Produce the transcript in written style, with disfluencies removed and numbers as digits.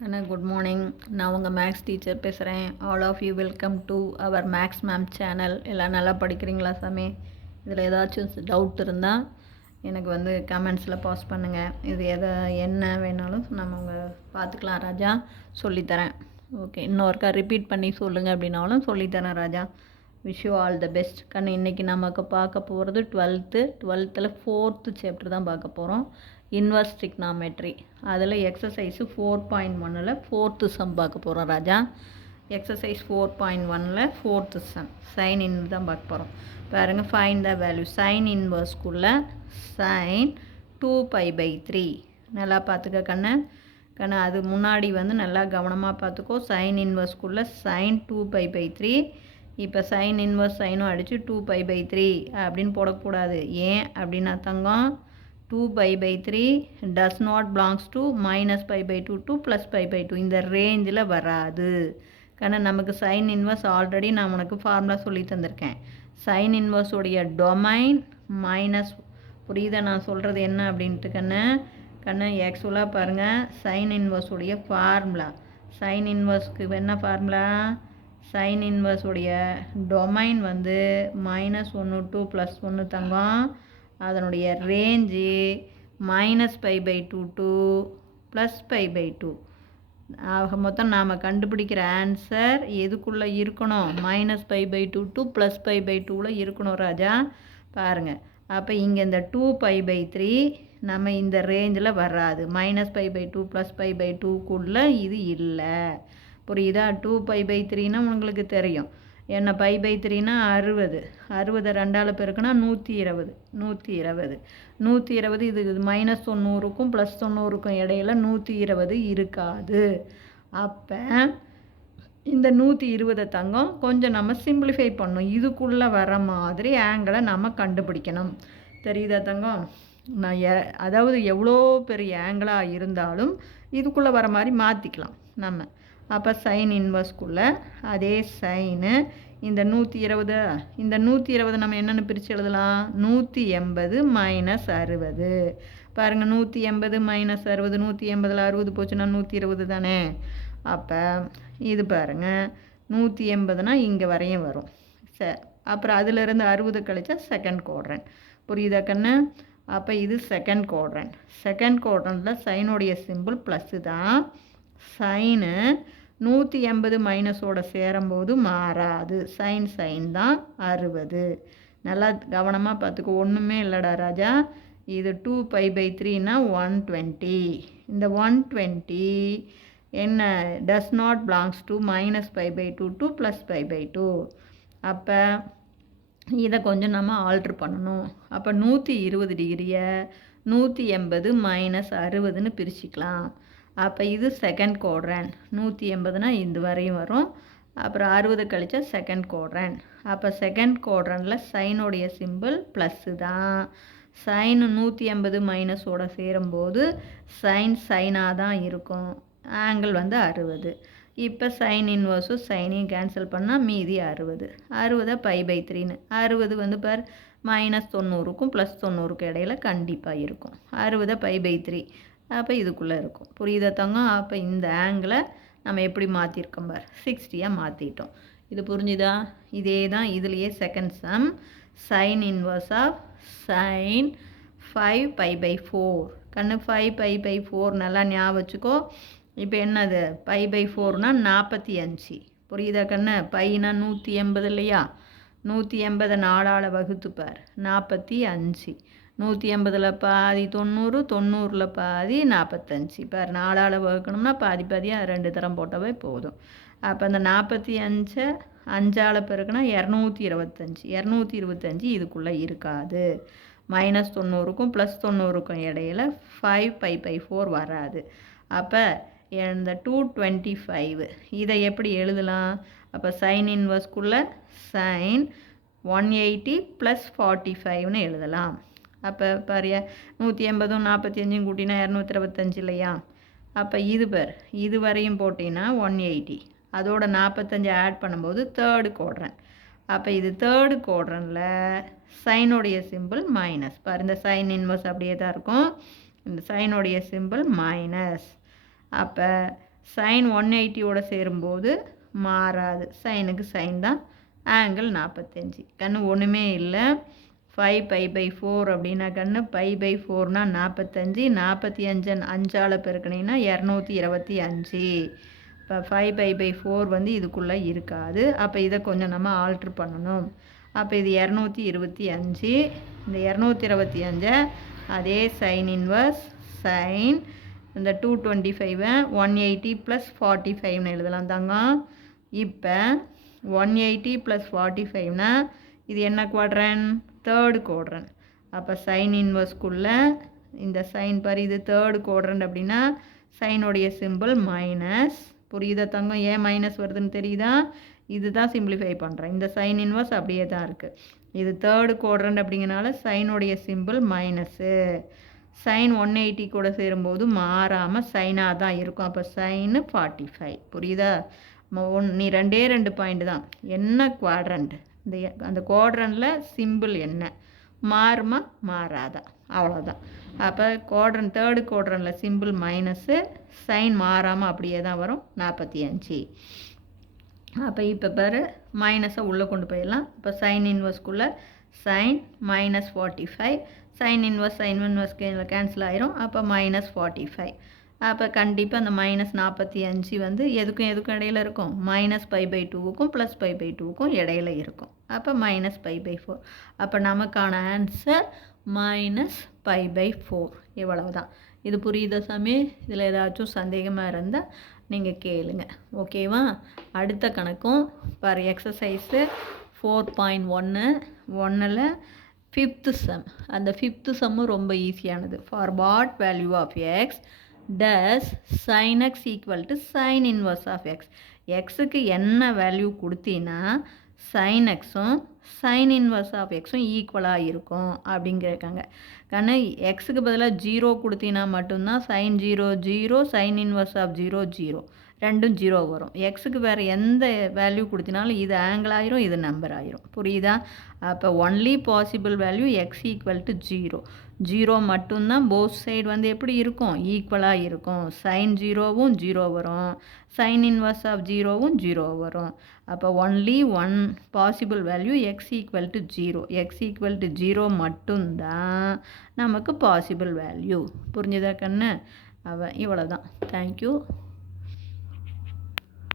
கண்ணா good morning. நான் உங்கள் maths teacher பேசுகிறேன். All of you welcome to our maths ma'am channel. எல்லாம் நல்லா படிக்கிறீங்களா சாமி? இதில் ஏதாச்சும் டவுட் இருந்தால் எனக்கு வந்து கமெண்ட்ஸில் பாஸ் பண்ணுங்கள். இது என்ன வேணாலும் நம்ம பார்த்துக்கலாம் ராஜா, சொல்லித்தரேன். ஓகே, இன்னொருக்கா ரிப்பீட் பண்ணி சொல்லுங்கள் அப்படின்னாலும் சொல்லித்தரேன் ராஜா. Wish you all the best. கண்ணு இன்றைக்கி நமக்கு பார்க்க போகிறது 12th 4th சாப்டர் தான் பார்க்க போகிறோம். Inverse trigonometry. அதில் எக்ஸசைஸு 4.1 4th சம் பார்க்க போகிறோம் ராஜா. Exercise 4.1 4th sum sine in தான் பார்க்க போகிறோம். பாருங்கள், ஃபைண்ட் த வேல்யூ. சைன் இன்வர்ஸ்குள்ளே சைன் 2π/3. நல்லா பார்த்துக்க கண்ணு. அது முன்னாடி வந்து நல்லா கவனமாக பார்த்துக்கோ. சைன் இன்வர்ஸ்குள்ளே சைன் 2π/3. இப்போ சைன் இன்வர்ஸ் சைனும் அடித்து 2π/3 அப்படின்னு போடக்கூடாது. ஏன் அப்படின்னா தங்கம், 2π/3 does not belongs to -π/2 to +π/2 இந்த ரேஞ்சில் வராது. நமக்கு சைன் இன்வர்ஸ் ஆல்ரெடி நான் உனக்கு ஃபார்முலா சொல்லி தந்திருக்கேன். சைன் இன்வர்ஸோடைய டொமைன் மைனஸ், புரியுதா நான் சொல்கிறது என்ன அப்படின்ட்டு கண்ணு ஆக்சுவலாக பாருங்கள், சைன் இன்வர்ஸோடைய ஃபார்முலா. சைன் இன்வர்ஸ்க்கு என்ன ஃபார்முலா? சைன் இன்வர்ஸோடைய டொமைன் வந்து -1 to +1 தங்கம். அதனுடைய ரேஞ்சு -π/2 to +π/2. ஆக மொத்தம் நாம் கண்டுபிடிக்கிற ஆன்சர் எதுக்குள்ளே இருக்கணும்? -π/2 to +π/2 இருக்கணும் ராஜா. பாருங்கள், அப்போ இங்கே இந்த 2π/3 நம்ம இந்த ரேஞ்சில் வராது. -π/2 +π/2க்குள்ளே இது இல்லை. புரியுதா? 2π/3னா உங்களுக்கு தெரியும் என்ன. π/3னா 60. 60 2ஆல் பெருக்குனா 120. 120 இது -90க்கும் +90க்கும் இடையில 120 இருக்காது. அப்போ இந்த 120 தங்கம் கொஞ்சம் நம்ம சிம்பிளிஃபை பண்ணணும். இதுக்குள்ளே வர மாதிரி ஆங்கிளை நம்ம கண்டுபிடிக்கணும். தெரியுதா தங்கம்? நான் அதாவது எவ்வளோ பெரிய ஆங்கிளாக இருந்தாலும் இதுக்குள்ளே வர மாதிரி மாற்றிக்கலாம் நம்ம. அப்போ சைன் இன்வர்ஸ்குள்ளே அதே சைனு இந்த 120 நம்ம என்னென்னு பிரித்து எழுதலாம்? 180 - 60. பாருங்கள், 180 - 60, 180ல் 60 போச்சுன்னா 120 தானே. அப்போ இது பாருங்கள், 180னா இங்கே வரையும் வரும். அப்புறம் அதிலிருந்து 60 கழிச்சா செகண்ட் குவாட்ரண்ட். புரியுதா கண்ணு? அப்போ இது செகண்ட் குவாட்ரண்ட். செகண்ட் குவாட்ரண்ட்டில் சைனுடைய சிம்பிள் ப்ளஸ்ஸு தான். சைனு 180 மைனஸோட சேரும்போது மாறாது. சைன் தான் 60. நல்லா கவனமாக பார்த்துக்கோ. ஒன்றுமே இல்லைடா ராஜா. இது 2π/3னா 120. இந்த 120 என்ன? Does not belongs to -π/2 to +π/2. அப்போ இதை கொஞ்சம் நம்ம ஆல்ட்ரு பண்ணணும். அப்போ 120 டிகிரியை 180 - 60ன்னு பிரிச்சுக்கலாம். அப்போ இது செகண்ட் குவாட்ரண்ட். 180னா இந்த வரையும் வரும். அப்புறம் 60 கழிச்சா செகண்ட் குவாட்ரண்ட். அப்போ செகண்ட் குவாட்ரண்ட்டில் சைனுடைய சிம்பிள் ப்ளஸ்ஸு தான். சைனு 180 மைனஸோட சேரும்போது சைனாக தான் இருக்கும். ஆங்கிள் வந்து 60. இப்போ சைன் இன்வர்ஸும் சைனையும் கேன்சல் பண்ணால் மீதி 60. 60 π/3ன்னு. 60 வந்து பார் -90க்கும் +90க்கும் இடையில கண்டிப்பாக இருக்கும். 60 π/3. அப்போ இதுக்குள்ளே இருக்கும். புரியுதா தங்கம்? அப்போ இந்த ஆங்கிளை நம்ம எப்படி மாற்றிருக்கோம் பார், 60யாக மாற்றிட்டோம். இது புரிஞ்சுதா? இதே தான் இதுலேயே second sum. Sine inverse of sine 5π/4. 5π/4 நல்லா ஞாபகம் வச்சுக்கோ. இப்போ என்னது? π/4னா 45. புரியுதா கண்ணு? பைனா 180 இல்லையா? 180 4ஆல் வகுத்துப்பார் 45. 180ல் பாதி 90, 90ல் பாதி 45. இப்போ 4ஆல் வகுக்கணும்னா பாதியாக 2 தரம் போட்டவே போதும். அப்போ அந்த 45 5ஆல் பெருக்குனா 225. 225 இதுக்குள்ளே இருக்காது. -90க்கும் +90க்கும் இடையில 5π/4 வராது. அப்போ இந்த 225 இதை எப்படி எழுதலாம்? அப்போ சைன் இன்வர்ஸ்குள்ளே சைன் 180 + 45ன்னு எழுதலாம். அப்போ பாரியா, 180ம் 45ம் கூட்டினா 225 இல்லையா? அப்போ இது பார், இது வரையும் போட்டிங்கன்னா 180. அதோட 45 ஆட் பண்ணும்போது தேர்டு குவாட்ரண்ட். அப்போ இது தேர்டு குவாட்ரண்ட்டில் சைனுடைய சிம்பிள் மைனஸ். பார், இந்த சைன் இன்வர்ஸ் அப்படியே தான் இருக்கும். இந்த சைனுடைய சிம்பிள் மைனஸ். அப்போ சைன் 180யோட சேரும்போது மாறாது, சைனுக்கு சைன் தான், ஆங்கிள் 45. கண்ணு ஒன்றுமே இல்லை. 5π/4 அப்படின்னா கண்ணு π/4னா 45, 45 5ஆல் பெருக்கினீங்கன்னா 225. இப்போ 5π/4 வந்து இதுக்குள்ளே இருக்காது. அப்போ இதை கொஞ்சம் நம்ம ஆல்ட்ரு பண்ணணும். அப்போ இது 225. இந்த 225 அதே சைன் இன்வர்ஸ் சைன் இந்த 225 180 + 45ன்னு எழுதலாம் தாங்க. இப்போ 180 + 45னா இது என்ன குவாட்ரன்? Third quadrant. அப்போ சைன் இன்வர்ஸ்க்குள்ளே இந்த சைன் பாரு, இது தேர்டு குவாட்ரன் அப்படின்னா சைனுடைய சிம்பிள் மைனஸ். புரியுதா தங்கம்? ஏன் மைனஸ் வருதுன்னு தெரியுதா? இதுதான் சிம்பிளிஃபை பண்ணுறேன். இந்த சைன் இன்வர்ஸ் அப்படியே தான் இருக்குது. இது தேர்டு குவாட்ரண்ட் அப்படிங்கிறனால சைனுடைய சிம்பிள் மைனஸு. சைன் 180 கூட சேரும்போது மாறாமல் சைனாக தான் இருக்கும். அப்போ சைனு 45. புரியுதா? நீ 2 பாயிண்ட் தான். என்ன குவாட்ரண்ட், அந்த குவாட்ரண்டில் சிம்பிள் என்ன, மாறுமா மாறாதா, அவ்வளோதான். அப்போ குவாட்ரண்ட் தேர்டு குவாட்ரண்டில் சிம்பிள் மைனஸு, சைன் மாறாமல் அப்படியே தான் வரும், 45. அப்போ இப்போ பாரு, மைனஸை உள்ளே கொண்டு போயிடலாம். இப்போ சைன் இன்வர்ஸ்க்குள்ளே சைன் -45, சைன் இன்வர்ஸ் கேன்சல் ஆயிரும். அப்போ -45. அப்போ கண்டிப்பாக அந்த -45 வந்து எதுக்கும் இடையில இருக்கும், -π/2க்கும் +π/2க்கும் இடையில இருக்கும். அப்போ -π/4. அப்போ நமக்கான ஆன்சர் -π/4. இவ்வளவுதான். இது புரியுதா சாமி? இதில் ஏதாச்சும் சந்தேகமாக இருந்தால் நீங்கள் கேளுங்க, ஓகேவா? அடுத்த கணக்கும் பாரு, எக்ஸசைஸு 4.1 5th சம். அந்த 5th சம்மும் ரொம்ப ஈஸியானது. For what value of x does sin x = sin inverse of x. எக்ஸுக்கு என்ன வேல்யூ கொடுத்தீங்கன்னா sin எக்ஸும் sin இன்வர்ஸ் ஆஃப் எக்ஸும் ஈக்குவலாக இருக்கும் அப்படிங்கிறக்காங்க. கண்ணு எக்ஸுக்கு பதிலாக 0 கொடுத்தீங்கன்னா மட்டும்தான் sin 0 0, sin இன்வர்ஸ் ஆஃப் 0 0, ரெண்டும் 0 வரும். எக்ஸுக்கு வேறு எந்த வேல்யூ கொடுத்தினாலும் இது ஆங்கிள் ஆயிரும், இது நம்பர் ஆயிரும். புரியுதா? அப்போ ஒன்லி பாசிபிள் வேல்யூ எக்ஸ் = 0. 0 மட்டும்தான் போத் சைடு வந்து எப்படி இருக்கும், ஈக்குவலாக இருக்கும். சைன் 0வும் 0 வரும், சைன் இன்வர்ஸ் ஆஃப் 0வும் 0 வரும். அப்போ only one possible value X = 0. X = 0 மட்டும்தான் நமக்கு பாசிபிள் வேல்யூ. புரிஞ்சுதா கண்ணு? இவ்வளோ தான். தேங்க்யூ.